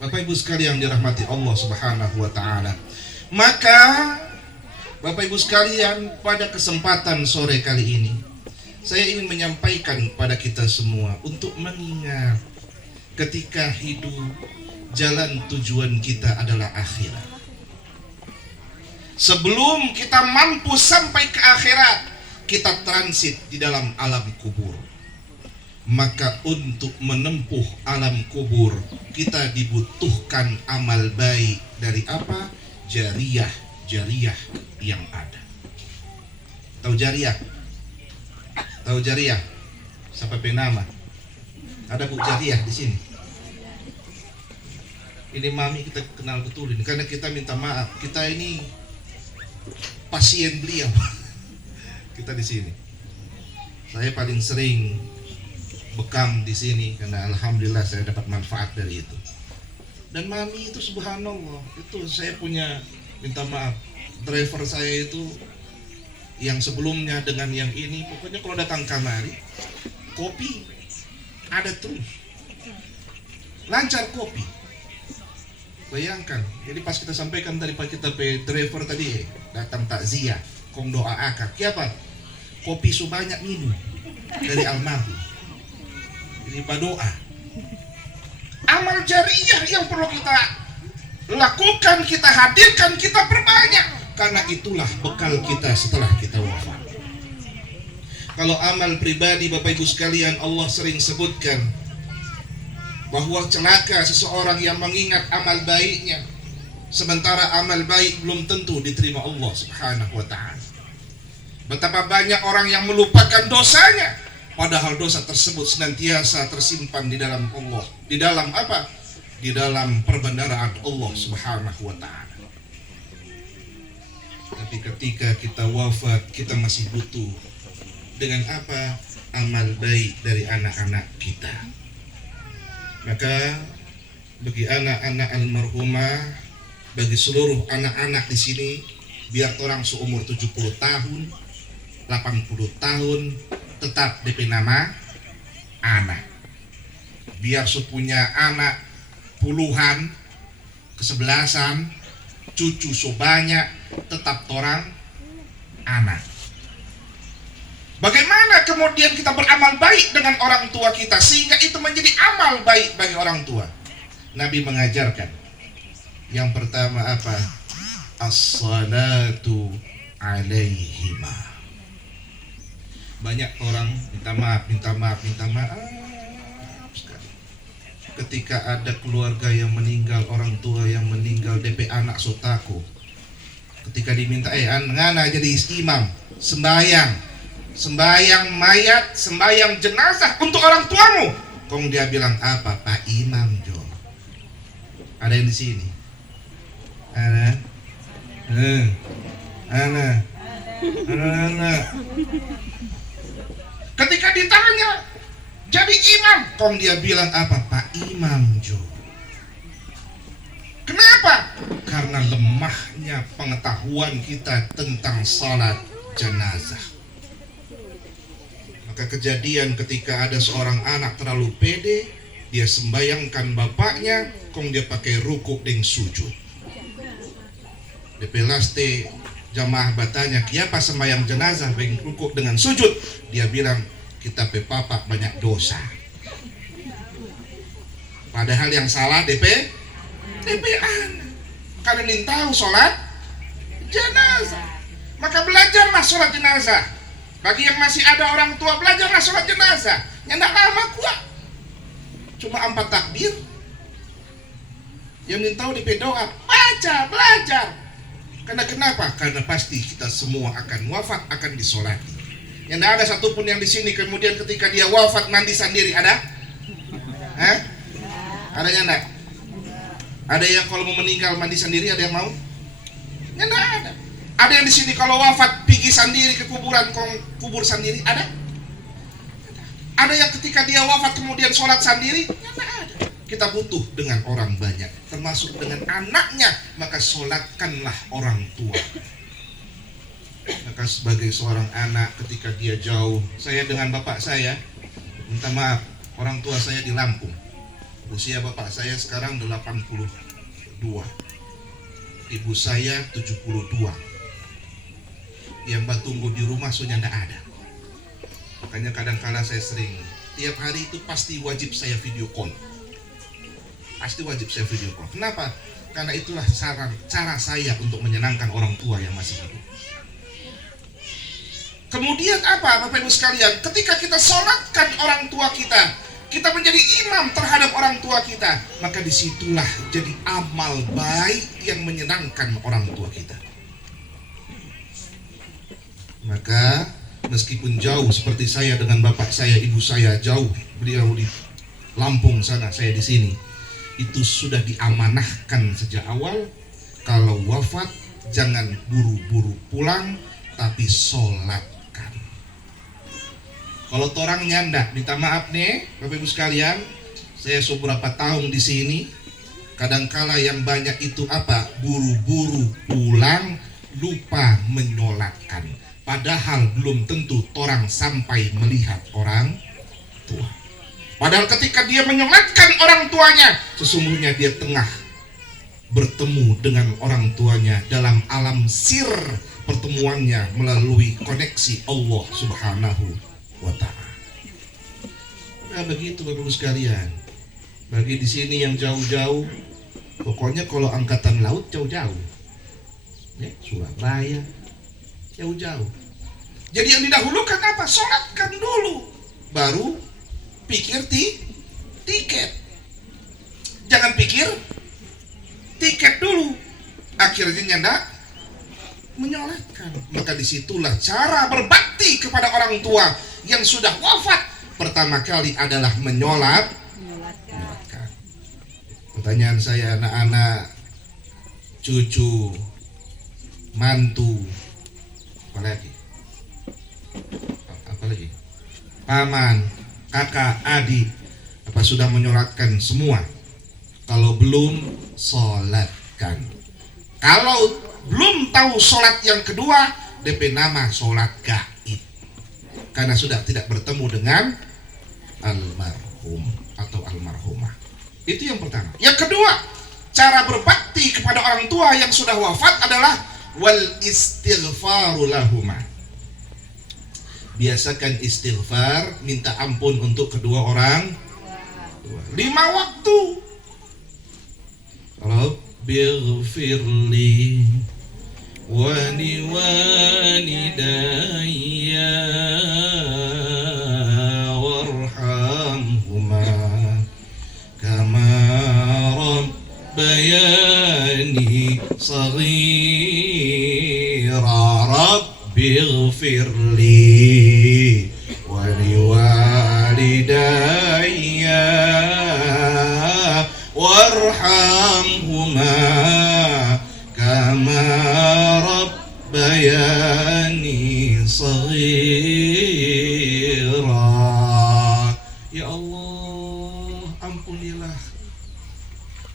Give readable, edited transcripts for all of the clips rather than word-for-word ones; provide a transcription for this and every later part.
Bapak Ibu sekalian dirahmati Allah Subhanahu wa taala. Maka Bapak Ibu sekalian, pada kesempatan sore kali ini saya ingin menyampaikan pada kita semua untuk mengingat ketika hidup, jalan tujuan kita adalah akhirat. Sebelum kita mampu sampai ke akhirat, kita transit di dalam alam kubur. Maka untuk menempuh alam kubur, kita dibutuhkan amal baik dari apa? Jariyah yang ada. Tahu jariyah? Tahu jariyah? Siapa penama? Ada Bu Jariyah di sini. Ini mami kita kenal betul ini, karena kita minta maaf. Kita ini pasien beliau. Kita di sini. Saya paling sering bekam di sini karena alhamdulillah saya dapat manfaat dari itu. Dan mami itu subhanallah, itu saya punya, minta maaf, driver saya itu yang sebelumnya dengan yang ini, pokoknya kalau datang kamari kopi ada terus, lancar kopi. Bayangkan, jadi pas kita sampaikan tadi pak kita pe driver tadi datang takziah, kong doa akad, kiapa? Kopi sebanyak minum dari almarhum. Jadi berdoa. Amal jariyah yang perlu kita lakukan, kita hadirkan, kita perbanyak, karena itulah bekal kita setelah kita wafat. Kalau amal pribadi Bapak Ibu sekalian, Allah sering sebutkan bahwa celaka seseorang yang mengingat amal baiknya, sementara amal baik belum tentu diterima Allah Subhanahu wa taala. Betapa banyak orang yang melupakan dosanya, padahal dosa tersebut senantiasa tersimpan di dalam Allah. Di dalam apa? Di dalam perbendaharaan Allah Subhanahu wa taala. Tapi ketika kita wafat, kita masih butuh dengan apa? Amal baik dari anak-anak kita. Maka bagi anak-anak almarhumah, bagi seluruh anak-anak di sini, biar orang seumur 70 tahun, 80 tahun, tetap DP nama anak. Biar sepunya anak puluhan, kesebelasan, cucu sebanyak, tetap orang anak. Bagaimana kemudian kita beramal baik dengan orang tua kita sehingga itu menjadi amal baik bagi orang tua? Nabi mengajarkan yang pertama apa? As-salatu alaihima. Banyak orang minta maaf sekali. Ketika ada keluarga yang meninggal, orang tua yang meninggal, DP anak sotako, ketika diminta ngana jadi imam sembayang mayat, sembayang jenazah untuk orang tuamu, kong dia bilang apa? Pak Imam Jo. Ada yang di sini? Ada? Ada. Ketika ditanya jadi imam, kong dia bilang apa? Pak Imam Jo. Kenapa? Karena lemahnya pengetahuan kita tentang salat jenazah. Maka kejadian ketika ada seorang anak terlalu pede, dia sembayangkan bapaknya, kong dia pakai rukuk dan sujud. DP laste jamaah batanya, kiapa sembahyang jenazah beng rukuk dengan sujud? Dia bilang, kita pe papa banyak dosa. Padahal yang salah DP anak. Karena dia tahu sholat jenazah. Maka belajarlah sholat jenazah. Bagi yang masih ada orang tua, belajarlah sholat jenazah. Yang tidak lama kuat. Cuma 4 takbir. Yang dia tahu DP doa, baca, belajar. Karena kenapa? Karena pasti kita semua akan wafat, akan disolati. Yang tidak ada satupun yang di sini kemudian ketika dia wafat mandi sendiri, ada? Adanya enggak? Ada yang kalau mau meninggal mandi sendiri, ada yang mau? Ya enggak ada. Ada yang di sini kalau wafat pergi sendiri ke kuburan, kubur sendiri, ada? Ada yang ketika dia wafat kemudian sholat sendiri? Ya enggak ada. Kita butuh dengan orang banyak, termasuk dengan anaknya, maka sholatkanlah orang tua. Maka sebagai seorang anak ketika dia jauh, saya dengan bapak saya, minta maaf, Orang tua saya di Lampung. Usia bapak saya sekarang 82. Ibu saya 72. Yang mbak tunggu di rumah sudah tidak ada. Makanya kadang-kala saya sering, tiap hari itu pasti wajib saya video call. Pasti wajib saya video call. Kenapa? Karena itulah cara saya untuk menyenangkan orang tua yang masih hidup. Kemudian apa Bapak Ibu sekalian? Ketika kita sholatkan orang tua kita, kita menjadi imam terhadap orang tua kita, maka disitulah jadi amal baik yang menyenangkan orang tua kita. Maka meskipun jauh seperti saya dengan bapak saya, ibu saya jauh, beliau di Lampung sana, saya di sini, itu sudah diamanahkan sejak awal. Kalau wafat jangan buru-buru pulang, tapi sholatkan. Kalau torang nyanda, minta maaf nih Bapak Ibu sekalian, saya beberapa tahun di sini, kadangkala yang banyak itu apa? Buru-buru pulang, lupa menyolatkan. Padahal belum tentu torang sampai melihat orang tua. Padahal ketika dia menyolatkan orang tuanya, sesungguhnya dia tengah bertemu dengan orang tuanya dalam alam sir, pertemuannya melalui koneksi Allah Subhanahu wa Ta'ala. Nah begitu Bapak Ibu sekalian. Bagi di sini yang jauh-jauh, pokoknya kalau angkatan laut jauh-jauh, ya, Surabaya jauh-jauh. Jadi yang didahulukan apa? Sholatkan dulu, baru pikir tiket. Jangan pikir tiket dulu, akhirnya nyanda menyolatkan. Maka disitulah cara berbakti kepada orang tua yang sudah wafat. Pertama kali adalah menyolatkan. Pertanyaan saya, anak-anak, cucu, mantu, apalagi paman, kakak, adik, apa sudah menyolatkan semua? Kalau belum, sholatkan. Kalau belum tahu sholat yang kedua, DP nama sholat gaib, karena sudah tidak bertemu dengan almarhum atau almarhumah. Itu yang pertama. Yang kedua, cara berbakti kepada orang tua yang sudah wafat adalah wal istighfaru lahuma. Biasakan istighfar, minta ampun untuk kedua orang tua. 5 waktu. Rabbighfirli wa liwalidayya warhamhuma kama rabbayani saghira. Rabbighfirli wa liwalidayya warhamhuma kama rabbayani saghira. Ya Allah, ampunilah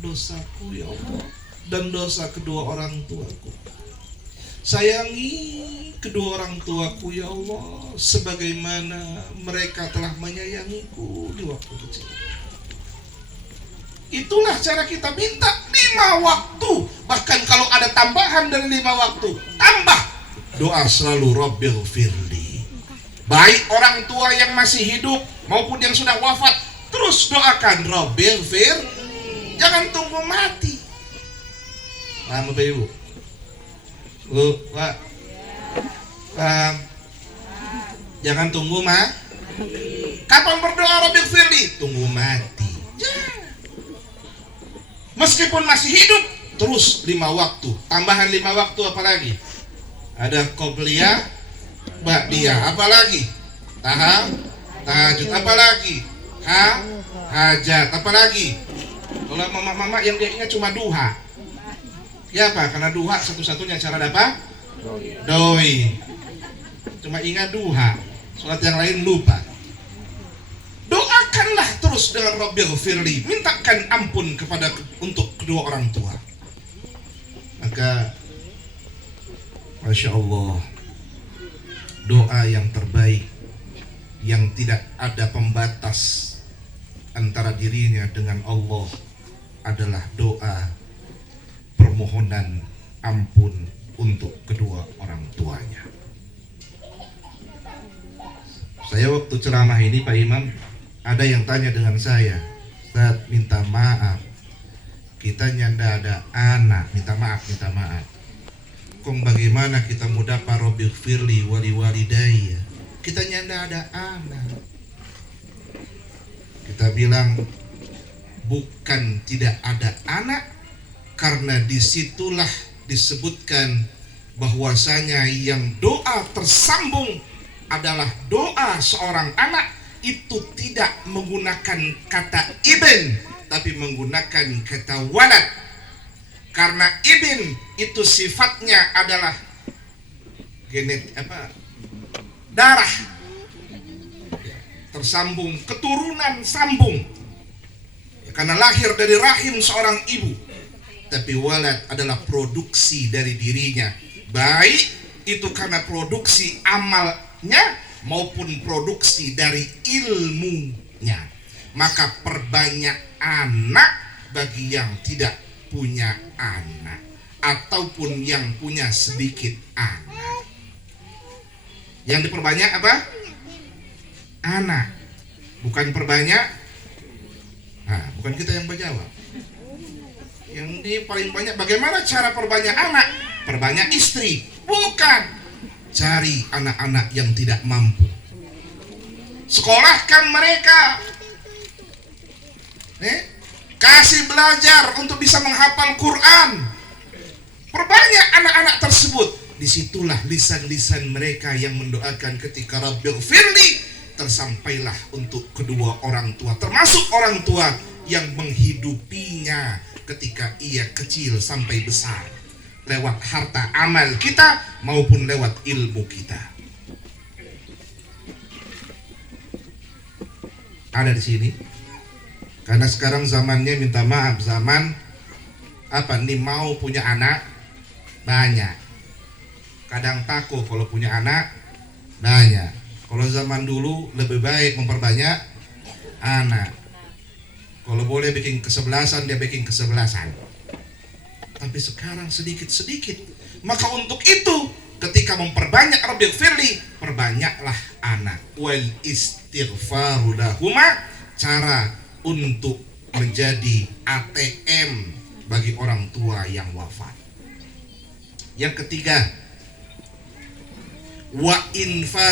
dosaku ya Allah dan dosa kedua orang tuaku. Sayangi kedua orang tuaku ya Allah sebagaimana mereka telah menyayangiku di waktu kecil. Itulah cara kita minta 5 waktu. Bahkan kalau ada tambahan dari 5 waktu, tambah doa selalu Rabbighfirli. Baik orang tua yang masih hidup maupun yang sudah wafat, terus doakan Rabbighfir. Jangan tunggu mati. Paham Bapak Ibu? Pak, paham? Jangan tunggu kapan berdoa Rabbighfirli? Tunggu mati. Jangan. Meskipun masih hidup, terus 5 waktu. Tambahan 5 waktu apa lagi? Ada qobliyah, ba'diyah, apa lagi? Tahajud, apa lagi? Hajat, apa lagi? Kalau mama-mama yang dia ingat cuma duha. Ya apa? Karena duha satu-satunya cara dapat doi. Cuma ingat duha. Sholat yang lain lupa. Doakanlah terus dengan Rabbighfirli, mintakan ampun untuk kedua orang tua. Maka Masya Allah, doa yang terbaik, yang tidak ada pembatas, antara dirinya dengan Allah adalah doa permohonan ampun untuk kedua orang tuanya. Saya waktu ceramah ini Pak Imam, ada yang tanya dengan saya, Ustaz, minta maaf, kita nyanda ada anak, minta maaf. Kong bagaimana kita muda Robil Firli wali walidayya, kita nyanda ada anak. Kita bilang bukan tidak ada anak, karena disitulah disebutkan bahwasanya yang doa tersambung adalah doa seorang anak, itu tidak menggunakan kata ibn, tapi menggunakan kata walad. Karena ibn itu sifatnya adalah darah tersambung, keturunan sambung, karena lahir dari rahim seorang ibu. Tapi walad adalah produksi dari dirinya, baik itu karena produksi amalnya maupun produksi dari ilmunya. Maka perbanyak anak bagi yang tidak punya anak ataupun yang punya sedikit anak. Yang diperbanyak apa? Anak, bukan perbanyak. Nah, bukan kita yang menjawab. Yang di paling banyak bagaimana cara perbanyak anak? Perbanyak istri, bukan. Cari anak-anak yang tidak mampu, sekolahkan mereka, kasih belajar untuk bisa menghafal Quran. Perbanyak anak-anak tersebut. Disitulah lisan-lisan mereka yang mendoakan ketika Rabbil Firli tersampailah untuk kedua orang tua, termasuk orang tua yang menghidupinya ketika ia kecil sampai besar, lewat harta amal kita maupun lewat ilmu kita. Ada di sini. Karena sekarang zamannya minta maaf, zaman apa nih, mau punya anak banyak. Kadang takut kalau punya anak banyak. Kalau zaman dulu lebih baik memperbanyak anak. Kalau boleh bikin kesebelasan, dia bikin kesebelasan. Tapi sekarang sedikit-sedikit. Maka untuk itu ketika memperbanyak Rabbil Firli, perbanyaklah anak. Wal istighfaru lahuma, cara untuk menjadi ATM bagi orang tua yang wafat. Yang ketiga, wa infa